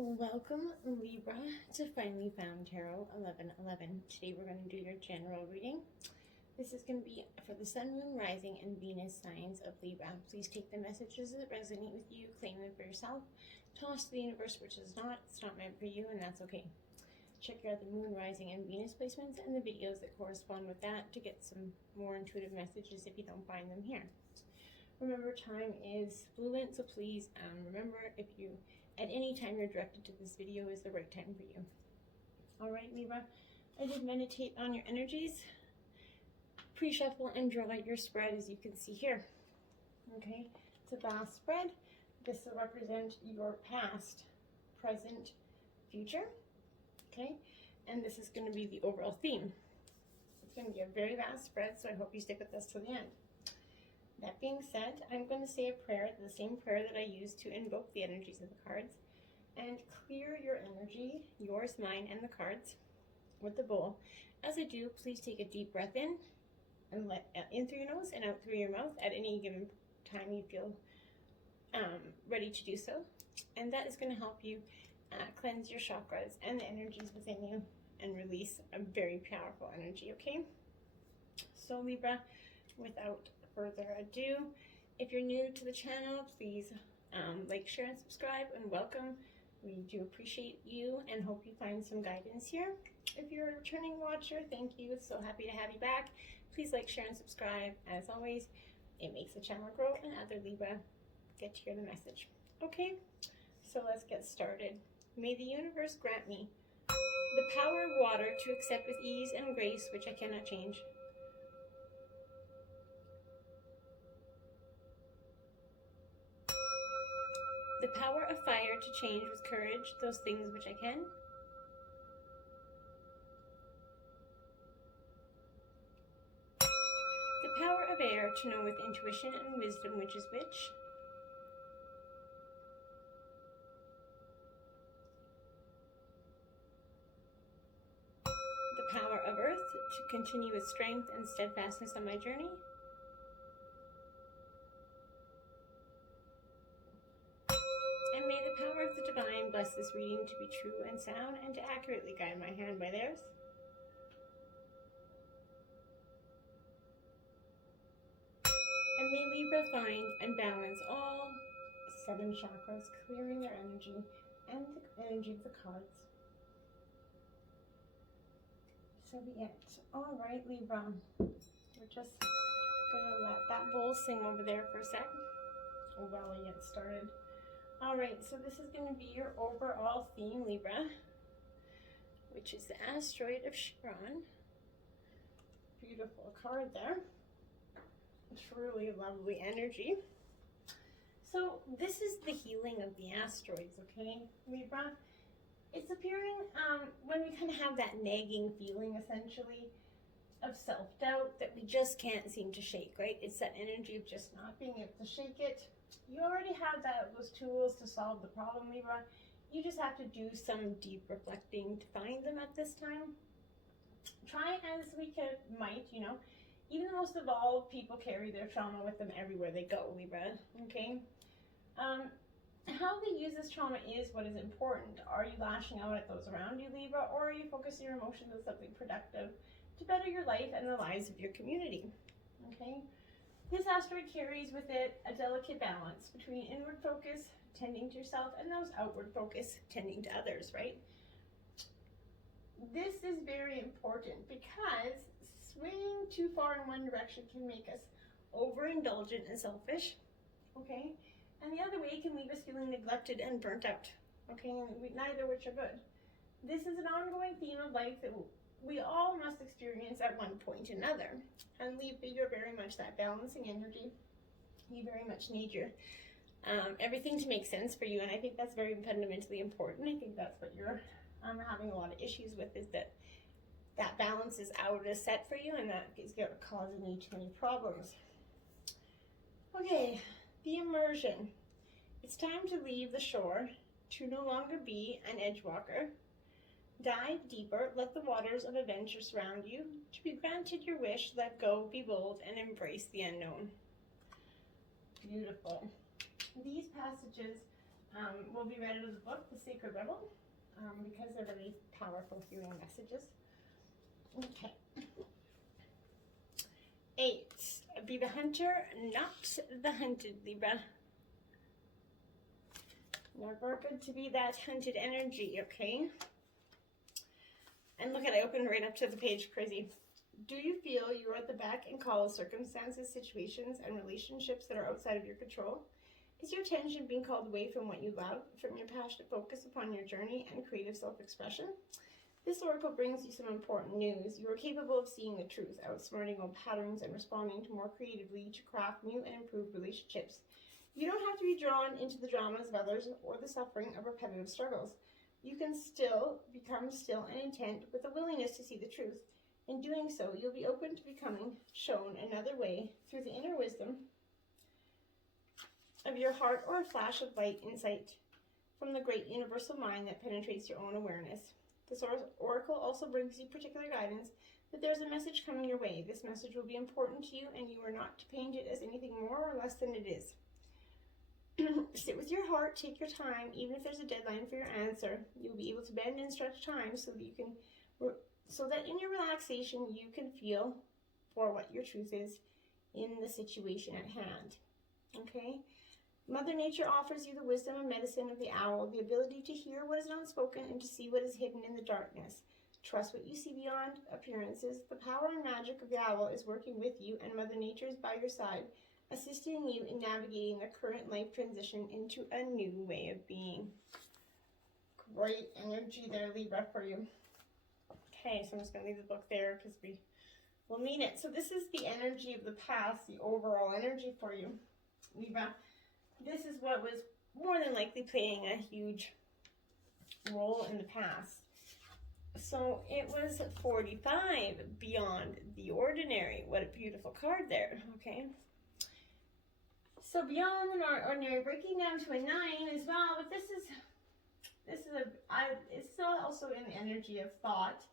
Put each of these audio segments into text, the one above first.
Welcome, Libra, to Finally Found Tarot 1111. Today we're going to do your general reading. This is going to be for the Sun, Moon, Rising, and Venus signs of Libra. Please take the messages that resonate with you, claim them for yourself, toss to the universe which is not. It's not meant for you, and that's okay. Check out the Moon, Rising, and Venus placements and the videos that correspond with that to get some more intuitive messages if you don't find them here. Remember, time is fluent, so please remember, if you at any time you're directed to this video is the right time for you. All right, Libra, I did meditate on your energies, pre-shuffle, and draw out your spread, as you can see here. Okay, it's a vast spread. This will represent your past, present, future. Okay, and this is going to be the overall theme. It's going to be a very vast spread, so I hope you stick with us to the end. That being said, I'm going to say a prayer, the same prayer that I use to invoke the energies of the cards, and clear your energy, yours, mine, and the cards, with the bowl. As I do, please take a deep breath in, and let in through your nose and out through your mouth at any given time you feel ready to do so. And that is going to help you cleanse your chakras and the energies within you and release a very powerful energy, okay? So Libra, without further ado, if you're new to the channel, please like, share, and subscribe, and welcome. We do appreciate you and hope you find some guidance here. If you're a returning watcher, thank you. So happy to have you back. Please like, share, and subscribe. As always, it makes the channel grow and other Libra get to hear the message. Okay, so let's get started. May the universe grant me the power of water to accept with ease and grace, which I cannot change. The power of fire to change with courage those things which I can. The power of air to know with intuition and wisdom which is which. The power of earth to continue with strength and steadfastness on my journey. And may the power of the divine bless this reading to be true and sound, and to accurately guide my hand by theirs. And may Libra find and balance all 7 chakras, clearing their energy and the energy of the cards. So be it. All right, Libra. We're just gonna let that bowl sing over there for a sec while we get started. All right, so this is going to be your overall theme, Libra, which is the asteroid of Chiron. Beautiful card there. Truly lovely energy. So this is the healing of the asteroids, okay, Libra? It's appearing when we kind of have that nagging feeling, essentially, of self-doubt that we just can't seem to shake, right? It's that energy of just not being able to shake it. You already have those tools to solve the problem, Libra. You just have to do some deep reflecting to find them at this time. Try as we might, you know, even the most evolved people carry their trauma with them everywhere they go, Libra, okay? How they use this trauma is what is important. Are you lashing out at those around you, Libra, or are you focusing your emotions on something productive to better your life and the lives of your community, okay? This asteroid carries with it a delicate balance between inward focus, tending to yourself, and those outward focus, tending to others, right? This is very important because swinging too far in one direction can make us overindulgent and selfish, okay? And the other way can leave us feeling neglected and burnt out, okay? Neither which are good. This is an ongoing theme of life that we all must experience at one point or another. And Libra, you're very much that balancing energy. You very much need your everything to make sense for you, and I think that's very fundamentally important. I think that's what you're having a lot of issues with, is that balance is out of set for you, and that is causing you too many problems. Okay, the immersion. It's time to leave the shore, to no longer be an edge walker. Dive deeper, let the waters of adventure surround you. To be granted your wish, let go, be bold, and embrace the unknown. Beautiful. These passages will be read out of the book, The Sacred Rebel, because they're really powerful healing messages. Okay. 8. Be the hunter, not the hunted, Libra. Never good to be that hunted energy, okay? And look at it, I opened right up to the page, crazy. Do you feel you are at the beck and call of circumstances, situations, and relationships that are outside of your control? Is your attention being called away from what you love, from your passionate focus upon your journey and creative self-expression? This oracle brings you some important news. You are capable of seeing the truth, outsmarting old patterns, and responding to more creatively to craft new and improved relationships. You don't have to be drawn into the dramas of others or the suffering of repetitive struggles. You can still become still and intent with a willingness to see the truth. In doing so, you'll be open to becoming shown another way through the inner wisdom of your heart or a flash of light insight from the great universal mind that penetrates your own awareness. This oracle also brings you particular guidance that there's a message coming your way. This message will be important to you, and you are not to paint it as anything more or less than it is. Sit with your heart, take your time, even if there's a deadline for your answer. You'll be able to bend and stretch time so that in your relaxation you can feel for what your truth is in the situation at hand. Okay? Mother Nature offers you the wisdom and medicine of the owl, the ability to hear what is unspoken and to see what is hidden in the darkness. Trust what you see beyond appearances. The power and magic of the owl is working with you, and Mother Nature is by your side, assisting you in navigating the current life transition into a new way of being. Great energy there, Libra, for you. Okay, so I'm just going to leave the book there because we will need it. So this is the energy of the past, the overall energy for you, Libra. This is what was more than likely playing a huge role in the past. So it was 45, beyond the ordinary. What a beautiful card there, okay? So beyond the ordinary, breaking down to a 9 as well, but this is it's still also in the energy of thought.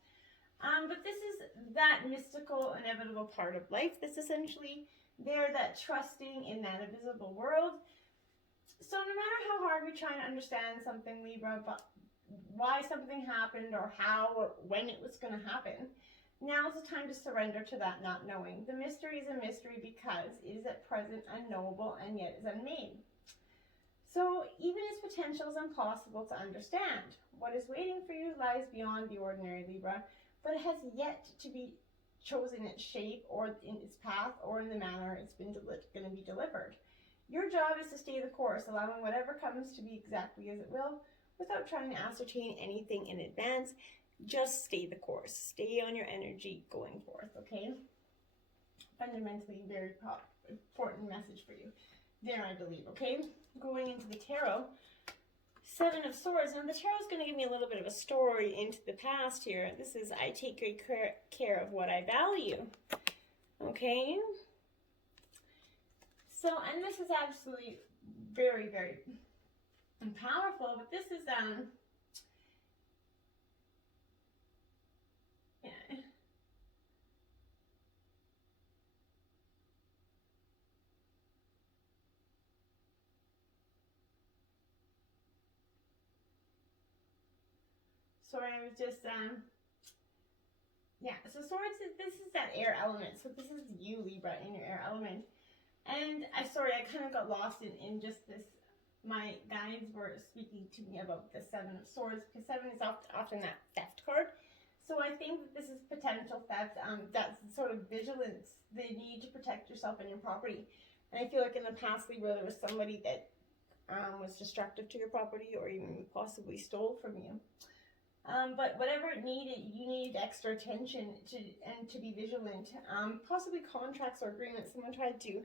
But this is that mystical, inevitable part of life that's essentially there, that trusting in that invisible world. So no matter how hard we try to understand something, Libra, but why something happened or how or when it was going to happen, now is the time to surrender to that not knowing. The mystery is a mystery because it is at present unknowable and yet is unmade. So even its potential is impossible to understand. What is waiting for you lies beyond the ordinary, Libra, but it has yet to be chosen its shape or in its path or in the manner it's been going to be delivered. Your job is to stay the course, allowing whatever comes to be exactly as it will, without trying to ascertain anything in advance. Just stay the course. Stay on your energy going forth, okay? Fundamentally, very important message for you there, I believe, okay? Going into the tarot, 7 of Swords. Now, the tarot is going to give me a little bit of a story into the past here. This is, I take great care of what I value, okay? So, and this is absolutely very, very powerful, but this is, yeah. Sorry, I was just, yeah, so Swords, this is that air element. So this is you, Libra, in your air element. And I kind of got lost in just this. My guides were speaking to me about the 7 of Swords, because 7 is often that theft card. So I think that this is potential theft, that sort of vigilance, the need to protect yourself and your property. And I feel like in the past, Libra, there was somebody that was destructive to your property or even possibly stole from you. But whatever it needed, you needed extra attention to be vigilant. Possibly contracts or agreements. Someone tried to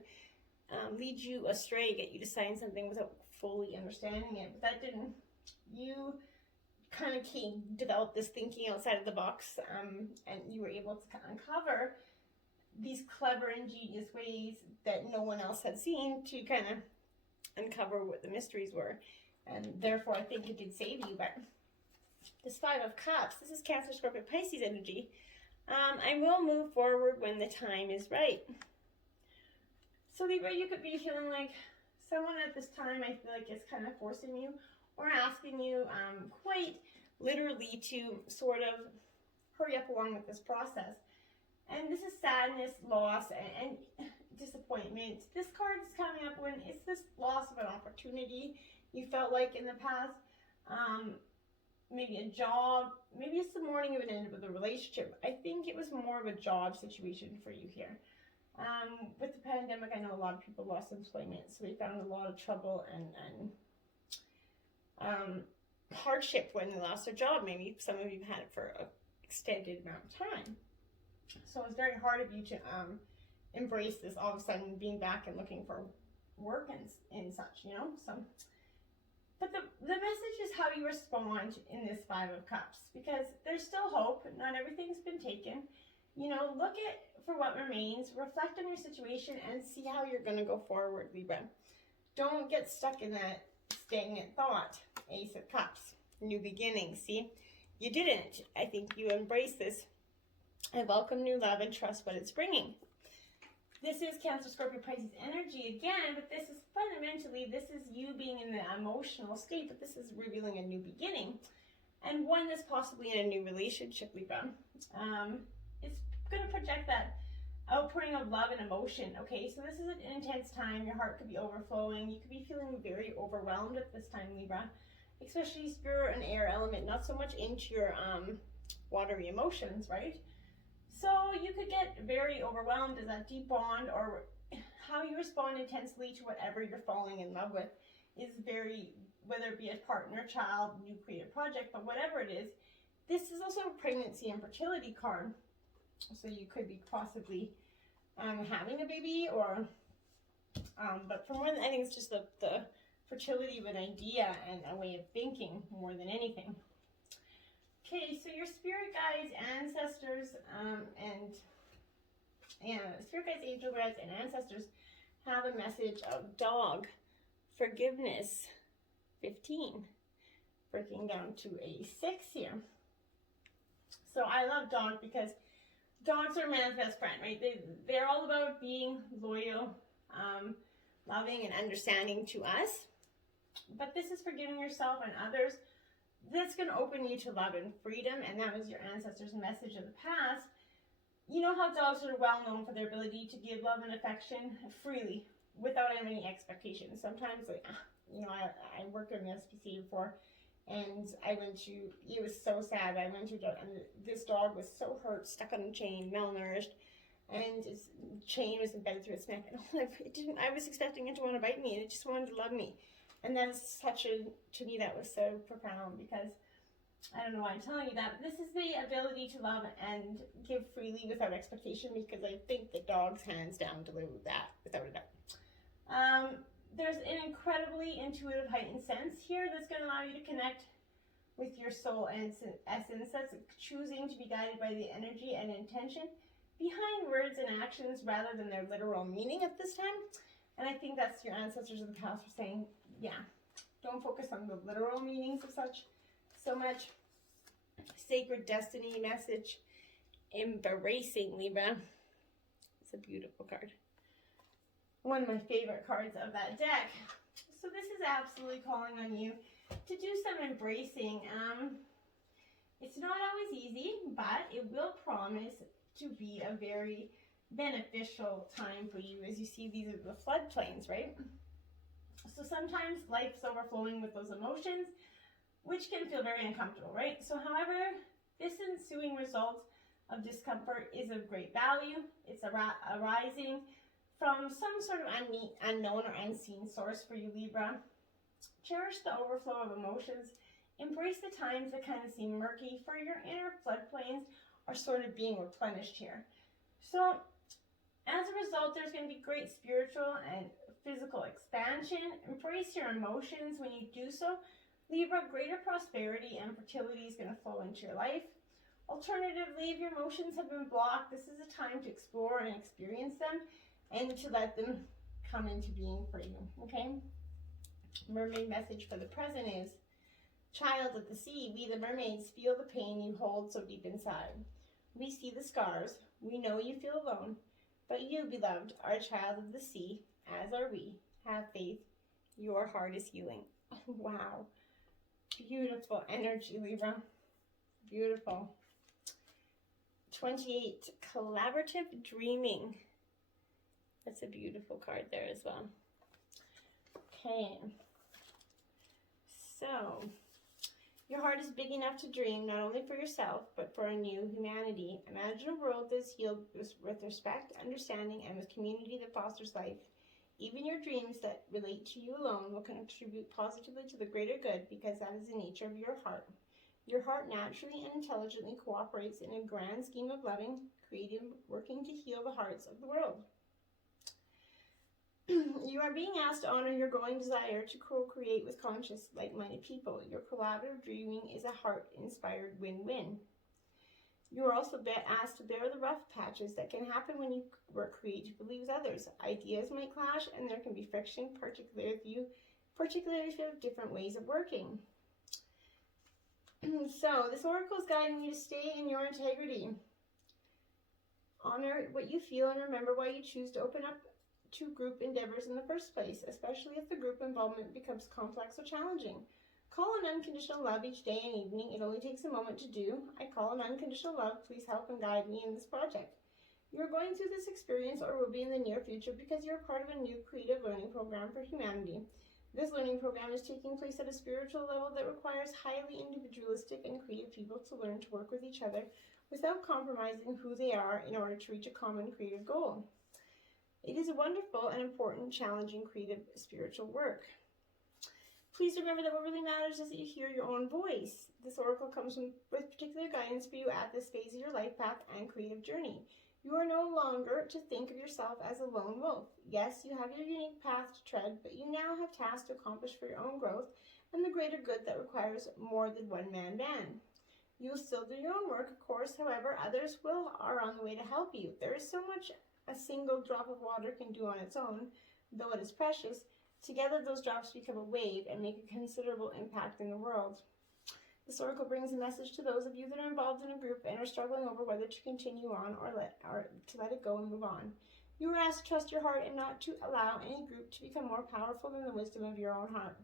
lead you astray, get you to sign something without fully understanding it. But that didn't. You kind of developed this thinking outside of the box, and you were able to uncover these clever, ingenious ways that no one else had seen to kind of uncover what the mysteries were. And therefore, I think it did save you. But this 5 of Cups, this is Cancer, Scorpio, Pisces energy. I will move forward when the time is right. So Libra, you could be feeling like someone at this time I feel like is kind of forcing you or asking you quite literally to sort of hurry up along with this process. And this is sadness, loss, and disappointment. This card is coming up when it's this loss of an opportunity you felt like in the past. Maybe a job, maybe it's the morning of an end of a relationship. I think it was more of a job situation for you here. With the pandemic, I know a lot of people lost employment, so they found a lot of trouble and hardship when they lost their job. Maybe some of you had it for an extended amount of time. So it's very hard of you to embrace this all of a sudden being back and looking for work and such, you know. So, but the message is how you respond in this Five of Cups, because there's still hope. Not everything's been taken. You know, look at for what remains, reflect on your situation, and see how you're going to go forward, Libra. Don't get stuck in that stagnant thought. Ace of Cups, new beginnings. See, you didn't. I think you embrace this. I welcome new love and trust what it's bringing. This is Cancer, Scorpio, Pisces energy again, but this is fundamentally, this is you being in the emotional state, but this is revealing a new beginning, and one that's possibly in a new relationship, Libra. It's going to project that outpouring of love and emotion, okay? So this is an intense time. Your heart could be overflowing. You could be feeling very overwhelmed at this time, Libra, especially spirit and air element, not so much into your watery emotions, right? So you could get very overwhelmed as that deep bond, or how you respond intensely to whatever you're falling in love with is very, whether it be a partner, child, new creative project, but whatever it is. This is also a pregnancy and fertility card. So you could be possibly having a baby, or, but for more than, I think it's just the fertility of an idea and a way of thinking more than anything. Okay, so your spirit guides, ancestors, and spirit guides, angel guides, and ancestors have a message of dog, forgiveness, 15, breaking down to a 6 here. So I love dog because dogs are man's best friend, right? They're all about being loyal, loving, and understanding to us. But this is forgiving yourself and others. That's going to open you to love and freedom, and that was your ancestors' message of the past. You know how dogs are well known for their ability to give love and affection freely without any expectations. Sometimes, like, you know, I worked in the SPCA before, and I went to, it was so sad. I went to, and this dog was so hurt, stuck on the chain, malnourished, and its chain was embedded through its neck. And it didn't, I was expecting it to want to bite me, and it just wanted to love me. And that is such a, to me, that was so profound, because I don't know why I'm telling you that, but this is the ability to love and give freely without expectation, because I think the dogs hands down deliver that without a doubt. There's an incredibly intuitive heightened sense here that's going to allow you to connect with your soul and essence. That's choosing to be guided by the energy and intention behind words and actions rather than their literal meaning at this time. And I think that's your ancestors of the past were saying, yeah, don't focus on the literal meanings of such so much. Sacred destiny message, embracing, Libra. It's a beautiful card. One of my favorite cards of that deck. So this is absolutely calling on you to do some embracing. It's not always easy, but it will promise to be a very beneficial time for you. As you see, these are the floodplains, right? So sometimes life's overflowing with those emotions, which can feel very uncomfortable, right? So however, this ensuing result of discomfort is of great value. It's arising from some sort of unknown or unseen source for you, Libra. Cherish the overflow of emotions. Embrace the times that kind of seem murky, for your inner floodplains are sort of being replenished here. So as a result, there's going to be great spiritual and physical expansion. Embrace your emotions when you do so. Libra, greater prosperity and fertility is going to flow into your life. Alternatively, if your emotions have been blocked, this is a time to explore and experience them and to let them come into being for you, okay? Mermaid message for the present is, child of the sea, we the mermaids feel the pain you hold so deep inside. We see the scars. We know you feel alone. But you, beloved, are a child of the sea, as are we. Have faith Your heart is healing. Wow. Beautiful energy, Libra. Beautiful. 28, collaborative dreaming. That's a beautiful card there as well. Okay. So, your heart is big enough to dream not only for yourself, but for a new humanity. Imagine a world that is healed with respect, understanding, and with community that fosters life. Even your dreams that relate to you alone will contribute positively to the greater good because that is the nature of your heart. Your heart naturally and intelligently cooperates in a grand scheme of loving, creating, working to heal the hearts of the world. You are being asked to honor your growing desire to co-create with conscious, like-minded people. Your collaborative dreaming is a heart-inspired win-win. You are also asked to bear the rough patches that can happen when you work creatively with others. Ideas might clash and there can be friction, particularly if you have different ways of working. So, this oracle is guiding you to stay in your integrity. Honor what you feel and remember why you choose to open up to group endeavors in the first place, especially if the group involvement becomes complex or challenging. Call on unconditional love each day and evening. It only takes a moment to do. I call on unconditional love. Please help and guide me in this project. You're going through this experience or will be in the near future because you're part of a new creative learning program for humanity. This learning program is taking place at a spiritual level that requires highly individualistic and creative people to learn to work with each other without compromising who they are in order to reach a common creative goal. It is a wonderful and important, challenging, creative, spiritual work. Please remember that what really matters is that you hear your own voice. This oracle comes with particular guidance for you at this phase of your life path and creative journey. You are no longer to think of yourself as a lone wolf. Yes, you have your unique path to tread, but you now have tasks to accomplish for your own growth and the greater good that requires more than one-man band. You will still do your own work, of course. However, others are on the way to help you. There is so much a single drop of water can do on its own, though it is precious. Together, those drops become a wave and make a considerable impact in the world. This oracle brings a message to those of you that are involved in a group and are struggling over whether to continue on or to let it go and move on. You are asked to trust your heart and not to allow any group to become more powerful than the wisdom of your own heart.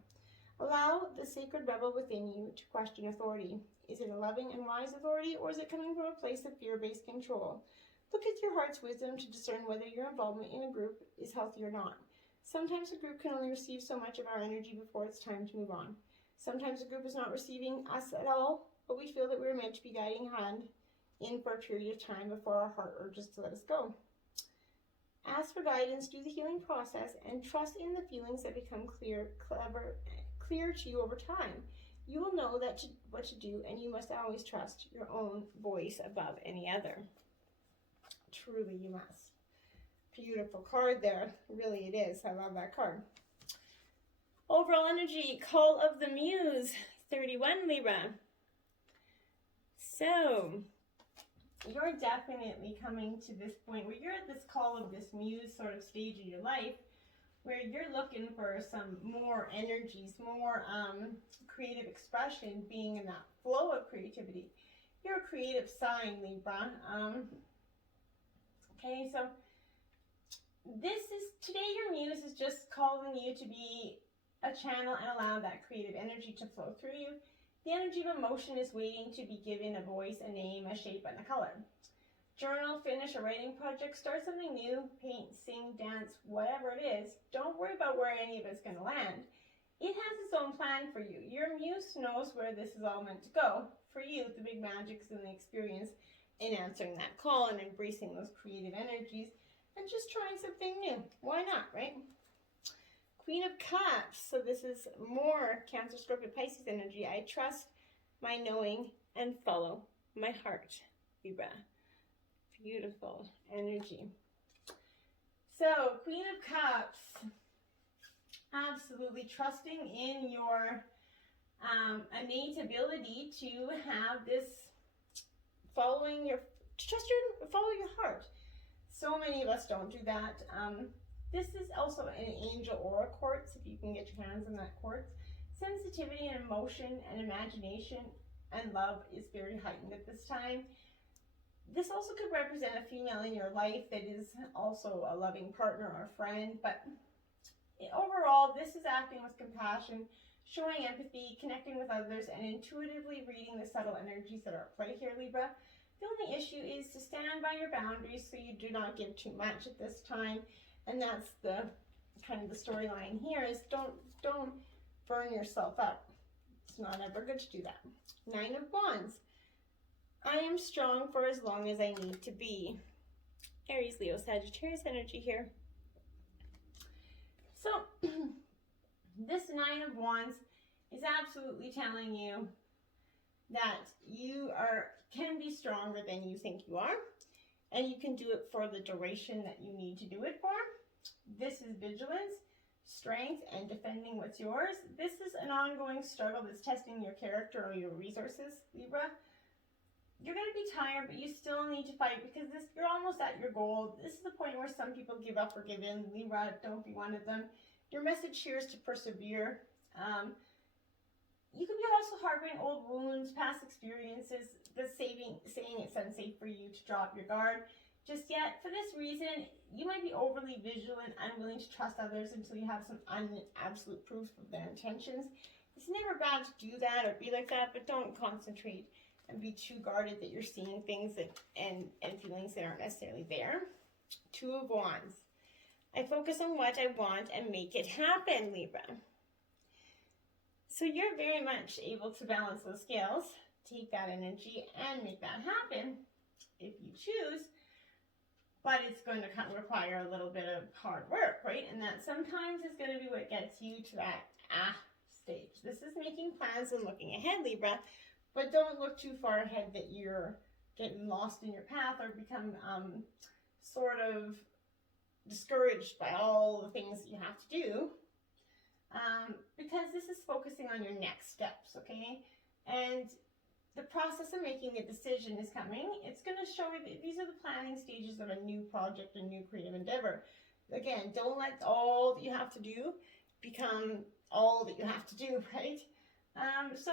Allow the sacred rebel within you to question authority. Is it a loving and wise authority, or is it coming from a place of fear-based control? Look at your heart's wisdom to discern whether your involvement in a group is healthy or not. Sometimes a group can only receive so much of our energy before it's time to move on. Sometimes a group is not receiving us at all, but we feel that we're meant to be guiding hand in for a period of time before our heart urges to let us go. Ask for guidance, do the healing process, and trust in the feelings that become clear to you over time. You will know what to do, and you must always trust your own voice above any other. Truly, you must. Beautiful card there. Really, it is. I love that card. Overall energy, Call of the Muse, 31 Libra. So, you're definitely coming to this point where you're at this call of this muse sort of stage in your life where you're looking for some more energies, more creative expression, being in that flow of creativity. You're a creative sign, Libra. Okay, so today your muse is just calling you to be a channel and allow that creative energy to flow through you. The energy of emotion is waiting to be given a voice, a name, a shape, and a color. Journal, finish a writing project, start something new, paint, sing, dance, whatever it is. Don't worry about where any of it's going to land. It has its own plan for you. Your muse knows where this is all meant to go. For you, the big magic's in the experience in answering that call and embracing those creative energies and just trying something new. Why not, right? Queen of Cups. So this is more Cancer, Scorpio, Pisces energy. I trust my knowing and follow my heart, Libra. Beautiful energy. So, Queen of Cups. Absolutely trusting in your innate ability to have this follow your heart. So many of us don't do that. This is also an angel aura quartz, if you can get your hands on that quartz. Sensitivity and emotion and imagination and love is very heightened at this time. This also could represent a female in your life that is also a loving partner or friend, but overall, this is acting with compassion, showing empathy, connecting with others, and intuitively reading the subtle energies that are at play here, Libra. The only issue is to stand by your boundaries so you do not give too much at this time. And that's the kind of the storyline here, is don't burn yourself up. It's not ever good to do that. 9 of Wands. I am strong for as long as I need to be. Aries, Leo, Sagittarius energy here. So, this 9 of Wands is absolutely telling you that you can be stronger than you think you are, and you can do it for the duration that you need to do it for. This is vigilance, strength, and defending what's yours. This is an ongoing struggle that's testing your character or your resources, Libra. You're going to be tired, but you still need to fight because you're almost at your goal. This is the point where some people give up or give in. Libra, don't be one of them. Your message here is to persevere. You could be also harboring old wounds, past experiences, saying it's unsafe for you to drop your guard just yet. For this reason, you might be overly vigilant, unwilling to trust others until you have some absolute proof of their intentions. It's never bad to do that or be like that, but don't concentrate and be too guarded that you're seeing things and feelings that aren't necessarily there. 2 of Wands. I focus on what I want and make it happen, Libra. So you're very much able to balance those scales, take that energy and make that happen if you choose, but it's going to require a little bit of hard work, right? And that sometimes is going to be what gets you to that stage. This is making plans and looking ahead, Libra, but don't look too far ahead that you're getting lost in your path or become sort of discouraged by all the things that you have to do. Because this is focusing on your next steps, okay? And the process of making a decision is coming. It's going to show you that these are the planning stages of a new project, a new creative endeavor. Again, don't let all that you have to do become all that you have to do, right? So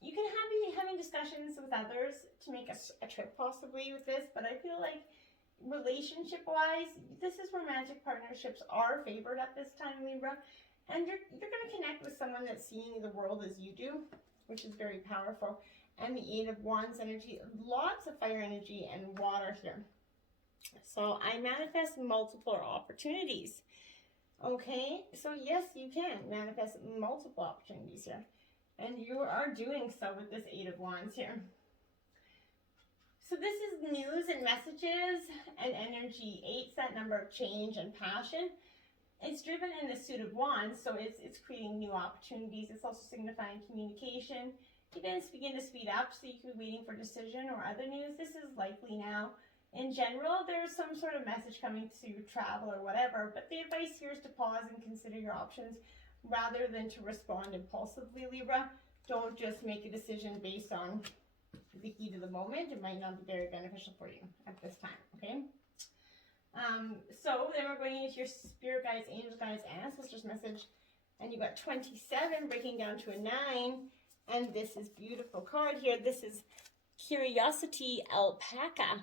you can be having discussions with others to make a trip possibly with this, but I feel like relationship-wise, this is romantic partnerships are favored at this time, Libra. And you're going to connect with someone that's seeing the world as you do, which is very powerful. And the 8 of Wands energy, lots of fire energy and water here. So I manifest multiple opportunities. Okay, so yes, you can manifest multiple opportunities here. And you are doing so with this 8 of Wands here. So this is news and messages and energy. 8's that number of change and passion. It's driven in the suit of Wands, so it's creating new opportunities. It's also signifying communication. Events begin to speed up, so you could be waiting for decision or other news. This is likely now. In general, there's some sort of message coming to travel or whatever, but the advice here is to pause and consider your options rather than to respond impulsively, Libra. Don't just make a decision based on the heat of the moment. It might not be very beneficial for you at this time, okay? So then we're going into your spirit guides, angel guides, ancestors message, and you got 27 breaking down to a 9, and this is beautiful card here. This is Curiosity Alpaca.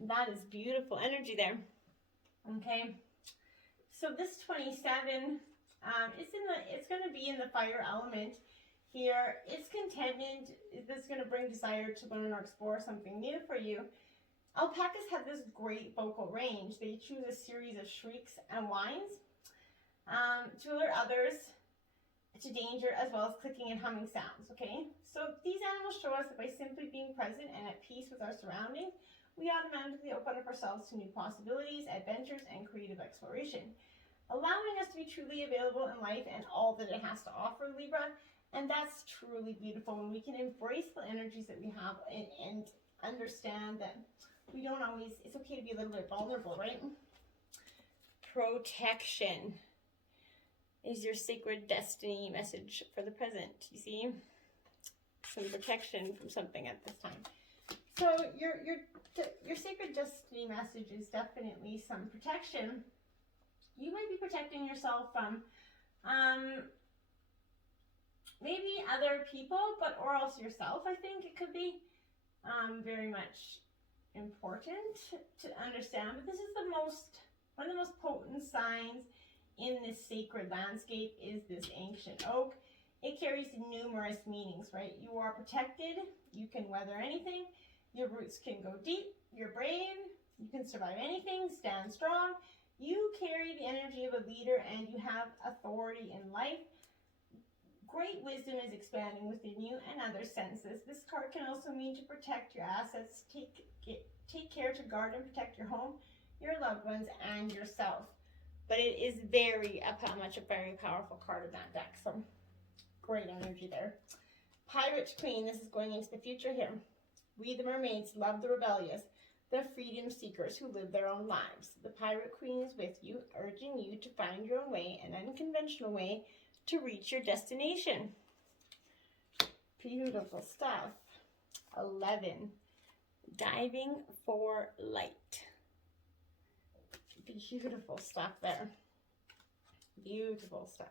That is beautiful energy there. Okay, so this 27, it's going to be in the fire element here. It's contentment. This is going to bring desire to learn or explore something new for you. Alpacas have this great vocal range. They choose a series of shrieks and whines to alert others to danger, as well as clicking and humming sounds, okay? So these animals show us that by simply being present and at peace with our surroundings, we automatically open up ourselves to new possibilities, adventures, and creative exploration, allowing us to be truly available in life and all that it has to offer, Libra. And that's truly beautiful when we can embrace the energies that we have and understand that we don't always, it's okay to be a little bit vulnerable, right? Protection is your sacred destiny message for the present. You see? Some protection from something at this time. So your sacred destiny message is definitely some protection. You might be protecting yourself from maybe other people, or also yourself. I think it could be very much important to understand. But this is one of the most potent signs in this sacred landscape is this ancient oak. It carries numerous meanings, right? You are protected, you can weather anything, your roots can go deep, you're brave, you can survive anything, stand strong. You carry the energy of a leader and you have authority in life. Great wisdom is expanding within you and other senses. This card can also mean to protect your assets, take care to guard and protect your home, your loved ones, and yourself. But it is a very powerful card in that deck. So great energy there. Pirate Queen, this is going into the future here. We the mermaids love the rebellious, the freedom seekers who live their own lives. The Pirate Queen is with you, urging you to find your own way, an unconventional way to reach your destination. Beautiful stuff. 11. Diving for light. Beautiful stuff there. Beautiful stuff.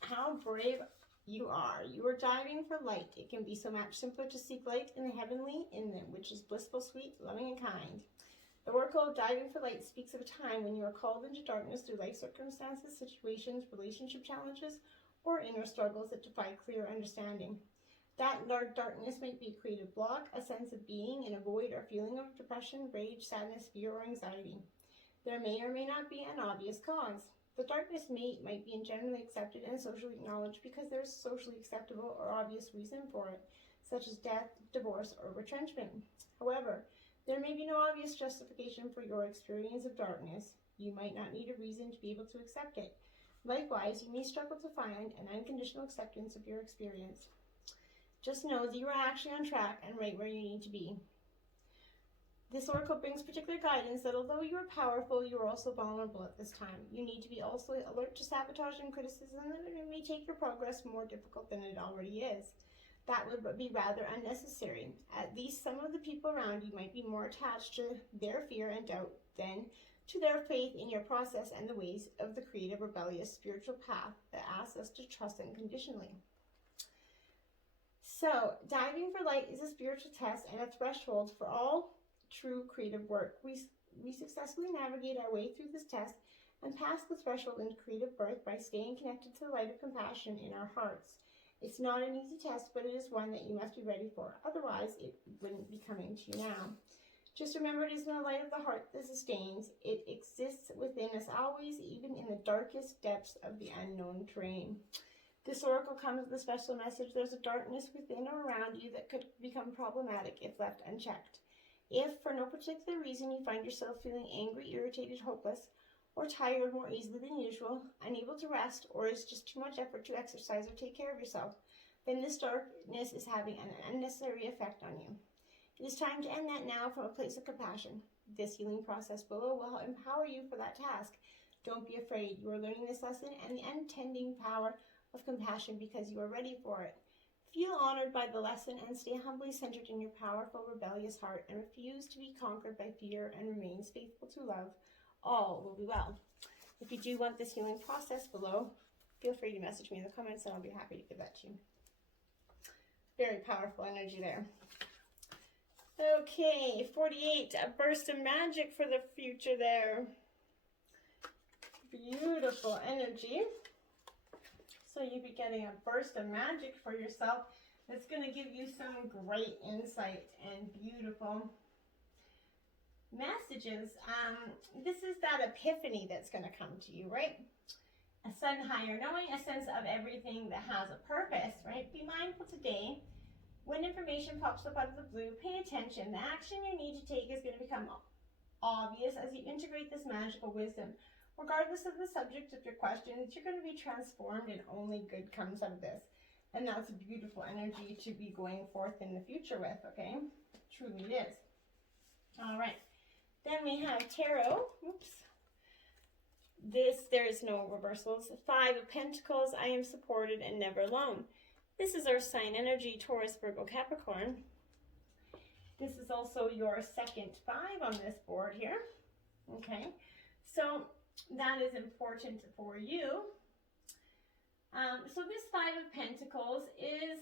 How brave you are. You are diving for light. It can be so much simpler to seek light in the heavenly, which is blissful, sweet, loving, and kind. The oracle of diving for light speaks of a time when you are called into darkness through life circumstances, situations, relationship challenges, or inner struggles that defy clear understanding. That darkness might be a creative block, a sense of being in a void, or feeling of depression, rage, sadness, fear, or anxiety. There may or may not be an obvious cause. The darkness might be generally accepted and socially acknowledged because there is a socially acceptable or obvious reason for it, such as death, divorce, or retrenchment. However, there may be no obvious justification for your experience of darkness. You might not need a reason to be able to accept it. Likewise, you may struggle to find an unconditional acceptance of your experience. Just know that you are actually on track and right where you need to be. This oracle brings particular guidance that although you are powerful, you are also vulnerable at this time. You need to be also alert to sabotage and criticism, and it may take your progress more difficult than it already is. That would be rather unnecessary. At least some of the people around you might be more attached to their fear and doubt than to their faith in your process and the ways of the creative, rebellious, spiritual path that asks us to trust unconditionally. So, diving for light is a spiritual test and a threshold for all true creative work. We successfully navigate our way through this test and pass the threshold into creative birth by staying connected to the light of compassion in our hearts. It's not an easy test, but it is one that you must be ready for. Otherwise, it wouldn't be coming to you now. Just remember, it is in the light of the heart that sustains. It exists within us always, even in the darkest depths of the unknown terrain. This oracle comes with a special message. There's a darkness within or around you that could become problematic if left unchecked. If, for no particular reason, you find yourself feeling angry, irritated, hopeless, or tired more easily than usual, unable to rest, or is just too much effort to exercise or take care of yourself, then this darkness is having an unnecessary effect on you. It is time to end that now from a place of compassion. This healing process below will empower you for that task. Don't be afraid. You are learning this lesson and the unending power of compassion because you are ready for it. Feel honored by the lesson and stay humbly centered in your powerful, rebellious heart and refuse to be conquered by fear and remains faithful to love. All will be well. If you do want this healing process below, feel free to message me in the comments and I'll be happy to give that to you. Very powerful energy there. Okay, 48, a burst of magic for the future there. Beautiful energy. So you'll be getting a burst of magic for yourself that's going to give you some great insight and beautiful messages. This is that epiphany that's going to come to you, right? A sudden higher knowing, a sense of everything that has a purpose, right? Be mindful today. When information pops up out of the blue, pay attention. The action you need to take is going to become obvious as you integrate this magical wisdom. Regardless of the subject of your questions, you're going to be transformed and only good comes out of this. And that's a beautiful energy to be going forth in the future with, okay? Truly it is. All right. Then we have tarot. Oops. There is no reversals. 5 of Pentacles, I am supported and never alone. This is our sign energy, Taurus, Virgo, Capricorn. This is also your second 5 on this board here. Okay. So that is important for you. So this 5 of Pentacles is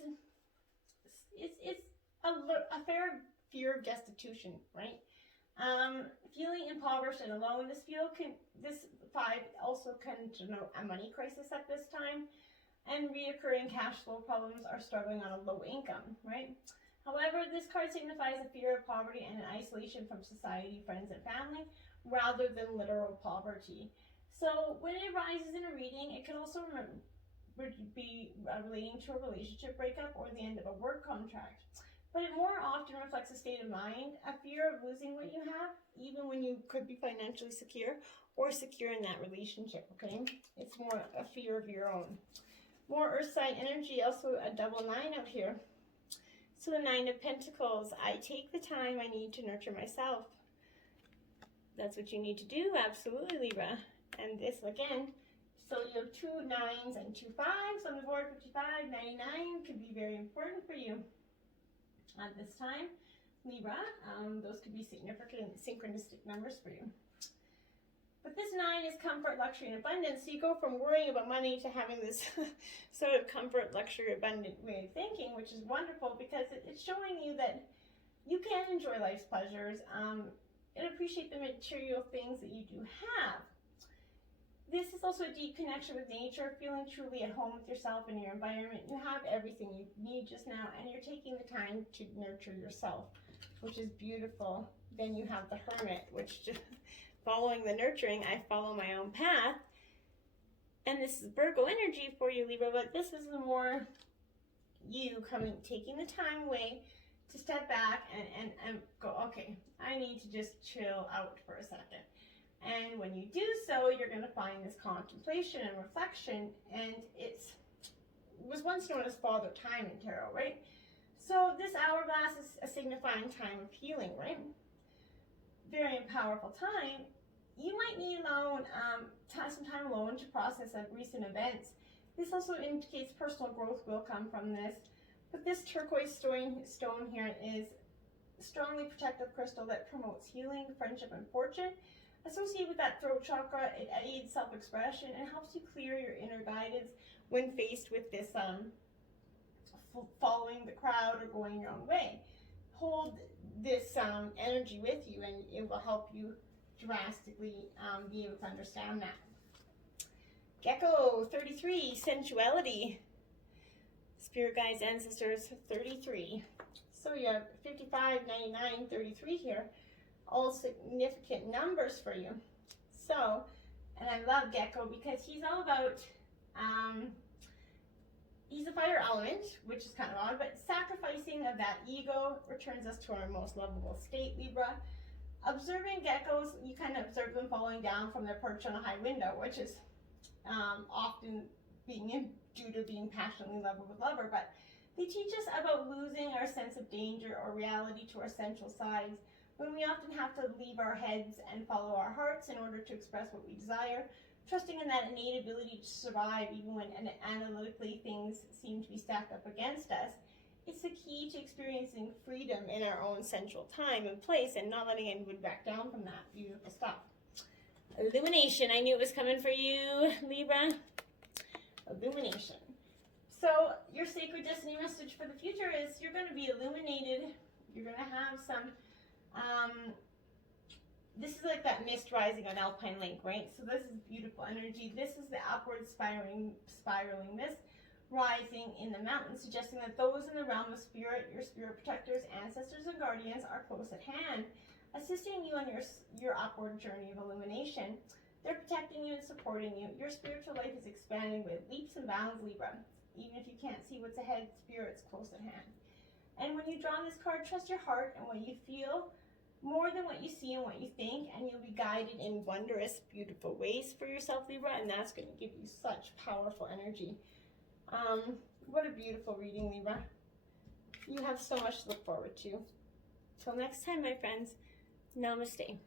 a fair fear of destitution, right? Feeling impoverished and alone. This 5 also can denote a money crisis at this time, and reoccurring cash flow problems are struggling on a low income, right? However, this card signifies a fear of poverty and an isolation from society, friends, and family, rather than literal poverty. So when it arises in a reading, it can also be relating to a relationship breakup or the end of a work contract. But it more often reflects a state of mind, a fear of losing what you have, even when you could be financially secure or secure in that relationship, okay? It's more a fear of your own. More earth sign energy, also a double 9 out here. So the 9 of Pentacles, I take the time I need to nurture myself. That's what you need to do, absolutely, Libra. And this, again, so you have 2 9s and 2 5s on the board. 55, 99 could be very important for you at this time, Libra. Those could be significant synchronistic numbers for you. But this 9 is comfort, luxury, and abundance. So you go from worrying about money to having this sort of comfort, luxury, abundant way of thinking, which is wonderful because it's showing you that you can enjoy life's pleasures and appreciate the material things that you do have. This is also a deep connection with nature, feeling truly at home with yourself and your environment. You have everything you need just now, and you're taking the time to nurture yourself, which is beautiful. Then you have the Hermit, which just following the nurturing, I follow my own path. And this is Virgo energy for you, Libra, but this is the more you taking the time away to step back and go, okay, I need to just chill out for a second. And when you do so, you're going to find this contemplation and reflection, and it was once known as Father Time in Tarot, right? So this hourglass is a signifying time of healing, right? Very powerful time. You might need some time alone to process recent events. This also indicates personal growth will come from this. But this turquoise stone here is a strongly protective crystal that promotes healing, friendship, and fortune. Associated with that throat chakra, it aids self-expression and helps you clear your inner guidance when faced with this following the crowd or going your own way. Hold this energy with you, and it will help you drastically be able to understand that. Gecko, 33, sensuality. Spirit guides, ancestors, 33. So you have 55, 99, 33 here. All significant numbers for you. So, and I love Gecko because he's all about, he's a fire element, which is kind of odd, but sacrificing of that ego returns us to our most lovable state, Libra. Observing geckos, you kind of observe them falling down from their perch on a high window, which is often due to being passionately in love with a lover, but they teach us about losing our sense of danger or reality to our sensual sides, when we often have to leave our heads and follow our hearts in order to express what we desire, trusting in that innate ability to survive even when analytically things seem to be stacked up against us. It's the key to experiencing freedom in our own sensual time and place and not letting anyone back down from that. Beautiful stuff. Illumination. I knew it was coming for you, Libra. Illumination. So your sacred destiny message for the future is you're going to be illuminated. You're going to have some this is like that mist rising on Alpine Lake, right? So this is beautiful energy. This is the upward spiraling mist rising in the mountains, suggesting that those in the realm of spirit, your spirit protectors, ancestors, and guardians are close at hand, assisting you on your upward journey of illumination. They're protecting you and supporting you. Your spiritual life is expanding with leaps and bounds, Libra. Even if you can't see what's ahead, spirit's close at hand. And when you draw this card, trust your heart and what you feel more than what you see and what you think, and you'll be guided in wondrous, beautiful ways for yourself, Libra, and that's going to give you such powerful energy. What a beautiful reading, Libra. You have so much to look forward to. Till next time, my friends, namaste.